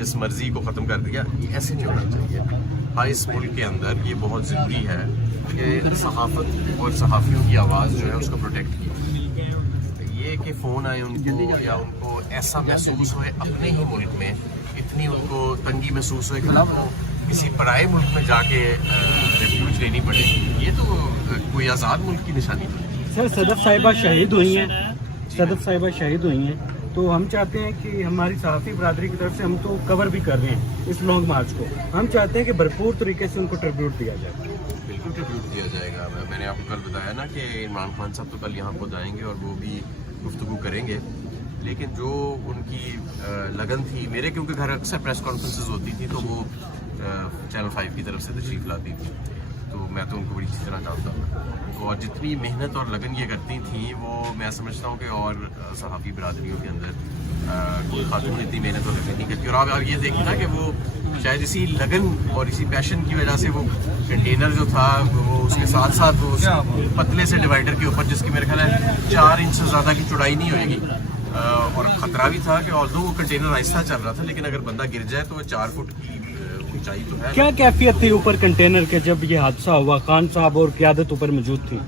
جس مرضی کو ختم کر دیا. یہ ایسے نہیں ہونا چاہیے. ہاں اس ملک کے اندر یہ بہت ضروری ہے کہ صحافت اور صحافیوں کی آواز جو ہے اس کو پروٹیکٹ کی. یہ کہ فون آئے ان کو یا ان کو ایسا محسوس ہوئے اپنے ہی ملک میں اتنی ان کو تنگی محسوس ہوئے کہ ان کو کسی پرائے ملک میں جا کے ریفیوج لینی پڑے, یہ تو کوئی آزاد ملک کی نشانی نہیں. سر صدف صاحبہ شہید ہوئی ہیں, صدف صاحبہ شہید ہوئی ہیں, تو ہم چاہتے ہیں کہ ہماری صحافی برادری کی طرف سے ہم تو کور بھی کر رہے ہیں اس لانگ مارچ کو, ہم چاہتے ہیں کہ بھرپور طریقے سے ان کو ٹریبیوٹ دیا جائے. بالکل ٹریبیوٹ دیا جائے گا. میں نے آپ کو کل بتایا نا کہ عمران خان صاحب تو کل یہاں خود آئیں گے اور وہ بھی گفتگو کریں گے, لیکن جو ان کی لگن تھی, میرے کیونکہ گھر اکثر پریس کانفرنسز ہوتی تھی تو وہ چینل 5 کی طرف سے تشریف لاتی تھی, تو میں تو ان کو بڑی اچھی طرح جانتا ہوں. اور جتنی محنت اور لگن یہ کرتی تھیں وہ میں سمجھتا ہوں کہ اور صحافی برادریوں کے اندر کوئی خاتون اتنی محنت اور لگن نہیں کرتی. اور آپ یہ دیکھیں نا کہ وہ شاید اسی لگن اور اسی پیشن کی وجہ سے وہ کنٹینر جو تھا وہ اس کے ساتھ ساتھ وہ پتلے سے ڈیوائڈر کے اوپر, جس کی میرے خیال ہے 4 انچ سے زیادہ کی چوڑائی نہیں ہوئے گی, اور خطرہ بھی تھا کہ آلدو وہ کنٹینر آہستہ چل رہا تھا لیکن اگر بندہ گر جائے تو وہ 4 فٹ کی اونچائی تو ہے. کیا کیفیت تھی اوپر کنٹینر کے جب یہ حادثہ ہوا؟ خان صاحب اور قیادت اوپر موجود تھی.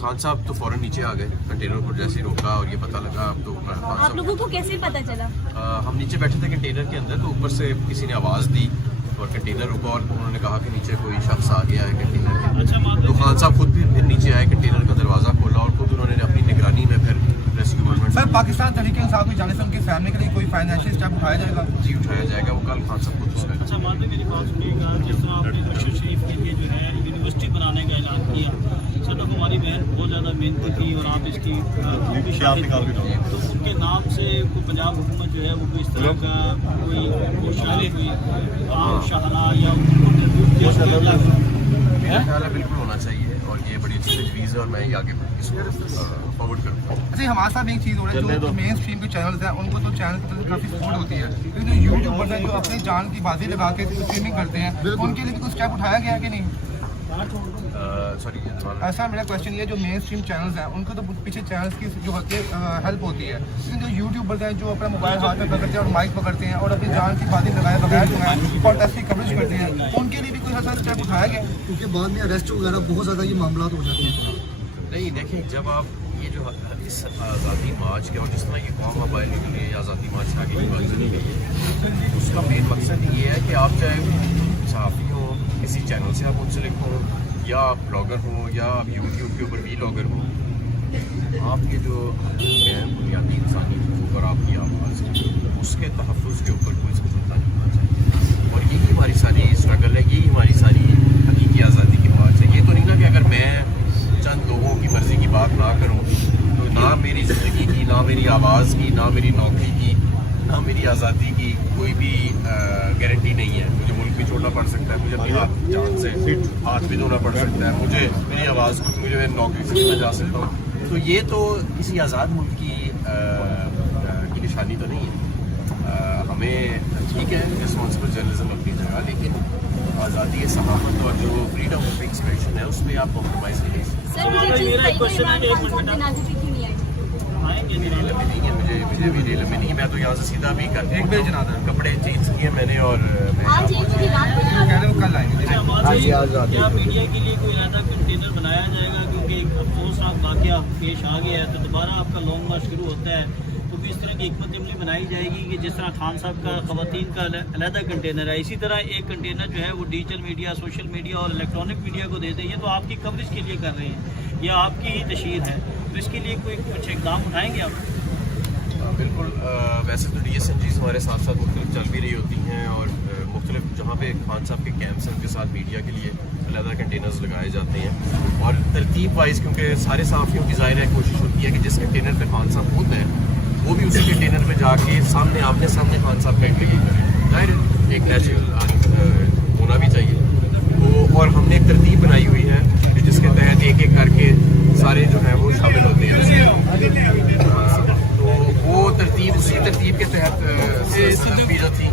خان صاحب تو فوراً نیچے آ گئے, کنٹینر کو جیسے ہی روکا اور یہ پتہ لگا اب تو آپ لوگوں کو کیسے پتہ چلا؟ ہم نیچے بیٹھے تھے کنٹینر کے اندر, تو اوپر سے کسی نے آواز دی اور کنٹینر رکا اور انہوں نے کہا کہ نیچے کوئی شخص آ گیا ہے کنٹینر کے اندر. تو خان صاحب خود بھی پھر نیچے آئے, کنٹینر کا دروازہ کھولا اور خود انہوں نے اپنی نگرانی میں پھر ریسکیو گورنمنٹ. سر پاکستان تحریک انصاف کی جانب سے ان کی فیملی کے لیے کوئی فائنینشیل اسٹیپ اٹھایا جائے گا؟ جی اٹھایا جائے گا, وہ کل خان صاحب خود اس کا. اچھا مانتے میری بات سنیے گا, جس طرح آپ نے نواز شریف کے لیے جو ہے یونیورسٹی بنانے کا اعلان کیا, صدف ہماری بہن بہت زیادہ محنتی تھی اور آپ اس کی تو ان کے نام سے کوئی پنجاب حکومت جو ہے وہ کوئی اس طرح کا کوئی شاعری ہوئی شاہراہ یا میرا خیال ہے بالکل ہونا چاہیے اور یہ بڑی اچھی تجویز ہے اور میں یہ آگے اس کو فارورڈ کروں گا. اچھا ہمارے ساتھ ایک چیز ہو رہا ہے, جو مین اسٹریم کے چینلز ہیں ان کو تو چینل کی طرف کافی سپورٹ ہوتی ہے, لیکن جو یوٹیوبرز ہیں جو اپنی جان کی بازی لگا کے اسٹریمنگ کرتے ہیں ان کے لیے بھی کوئی اسٹیپ اٹھایا گیا ہے کہ نہیں؟ سوری ایسا میرا کوشچن یہ جو مین اسٹریم چینلز ہیں ان کو تو پیچھے چینلز کی جو ہوتی ہے ہیلپ ہوتی ہے, لیکن جو یوٹیوبرز ہیں جو اپنا موبائل ہاتھ میں پکڑتے ہیں اور مائک پکڑتے ہیں اور اپنی جان کی بازی لگائے بغیر جو ہے پروٹیسٹ کی کوریج کرتے ہیں, ان کے لیے بھی کوئی ایسا اسٹیپ اٹھایا گیا؟ کیونکہ بعد میں اریسٹ وغیرہ بہت زیادہ یہ معاملات ہو جاتے ہیں. نہیں دیکھیں, جب آپ یہ جو اس آزادی مارچ کے اور جس طرح یہ قوم آبادی کے لیے آزادی مارچ آگے کی بات چلی گئی ہے, اس کا مین مقصد یہ ہے کہ آپ چاہے صحافی ہوں, کسی چینل سے آپ منسلک ہوں, یا آپ بلاگر ہوں, یا آپ یوٹیوب کے اوپر وی لاگر ہوں, آپ کے جو حقوق ہیں بنیادی انسانی حقوق اور آپ کی آواز اس کے تحفظ کے اوپر کوئی سمجھوتا نہیں ہونا چاہیے. اور یہی ہماری ساری اسٹرگل ہے, یہی ہماری ساری حقیقی آزادی کی مارچ ہے. یہ تو نہیں نا کہ اگر میں چند لوگوں کی مرضی کی بات نہ کروں تو نہ میری زندگی کی, نہ میری آواز کی, نہ میری نوکری کی, نہ میری آزادی کی کوئی بھی گارنٹی نہیں ہے. مجھے ملک بھی چھوڑنا پڑ سکتا ہے, مجھے اپنی جان سے ہاتھ بھی دھونا پڑ سکتا ہے, مجھے میری آواز کو مجھے نوکری سے بھی میں جا سکتا ہوں. تو یہ تو کسی آزاد ملک کی نشانی تو نہیں ہے. ہمیں ٹھیک ہے رسپانسبل جرنلزم اپنی جگہ, لیکن آزادی صحافت اور جو فریڈم آف ایکسپریشن ہے اس پہ آپ کمپرومائز نہیں کر سکتے. سر مجھے چیز صحیح ہے, عمران خان صاحب جنازے کیوں نہیں آئے؟ میری لمبی نہیں ہے, مجھے بھی ریل میں نہیں ہے. میں تو یہاں سے سیدھا بھی کر ایک بجے جنازہ کپڑے چینج کیے میں نے اور آج 1 بجے رات کو کہہ رہے ہو کل آئیں گے. کیا میڈیا کے لیے کوئی علیحدہ کنٹینر بنایا جائے گا؟ کیونکہ ایک افسوسناک واقعہ پیش آ گیا ہے, تو دوبارہ آپ کا لانگ مارچ شروع ہوتا ہے, تو بھی اس طرح کی حکمت عملی بنائی جائے گی کہ جس طرح خان صاحب کا خواتین کا علیحدہ کنٹینر ہے, اسی طرح ایک کنٹینر جو ہے وہ ڈیجیٹل میڈیا, سوشل میڈیا اور الیکٹرانک میڈیا کو دے دیں. یہ تو آپ کی کوریج کے لیے کر رہے ہیں, یہ آپ کی ہی تشہیر ہے, تو اس کے لیے کوئی کچھ اقدام اٹھائیں گے آپ؟ بالکل. ویسے تو ڈی ایس این جیز ہمارے ساتھ ساتھ مختلف چل بھی رہی ہوتی ہیں اور مختلف جہاں پہ خان صاحب کے کیمپس ہیں ان کے ساتھ میڈیا کے لیے علیحدہ کنٹینرز لگائے جاتے ہیں, اور ترتیب وائز کیونکہ سارے صحافیوں کی ظاہر ہے کوشش ہوتی ہے کہ جس کنٹینر پہ خان صاحب خود ہیں وہ بھی اسی کنٹینر میں جا کے سامنے آمنے سامنے خان صاحب کا انٹرویو کریں. ظاہر ایک نیچرل ہونا بھی چاہیے. اور ہم نے ایک ترتیب بنائی ہوئی ہے کہ جس کے تحت ایک ایک کر کے سارے جو ہیں وہ شامل ہوتے ہیں. تو وہ ترتیب اسی ترتیب کے تحت تھی.